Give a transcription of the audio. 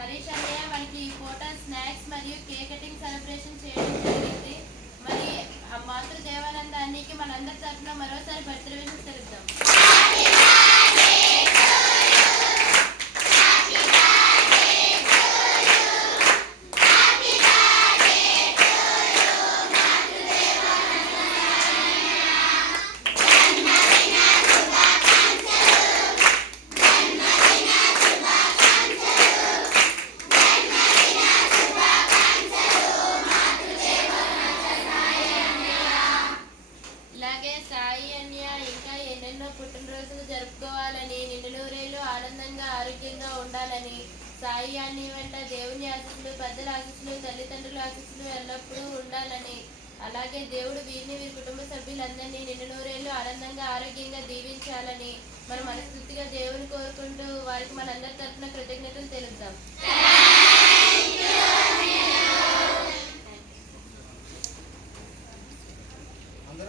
హరీష్ అన్నయ్య మనకి photo snacks మరియు కేక్ కటింగ్ సెలబ్రేషన్ చేయడం జరిగింది. మరి ఆ మాతృ దేవానంద అన్నికి మనందరి తరఫున మరోసారి బర్త్డే విషెస్ తెలుద్దాం. ఇలాగే సాయి అన్య ఇంకా ఎన్నెన్నో పుట్టినరోజులు జరుపుకోవాలని, నిండు నూరేళ్ళు ఆనందంగా ఆరోగ్యంగా ఉండాలని, సాయి అన్య వెంట దేవుని ఆశీస్సులు, పెద్దల ఆశీస్సులు, తల్లిదండ్రుల ఆశీస్సులు ఎల్లప్పుడూ ఉండాలని, అలాగే దేవుడు వీరిని వీరి కుటుంబ సభ్యులందరినీ నిండు నూరేళ్ళు ఆనందంగా ఆరోగ్యంగా దీవించాలని మన మనస్ఫూర్తిగా దేవుని కోరుకుంటూ వారికి మనందరి తరఫున కృతజ్ఞతలు తెలుద్దాం.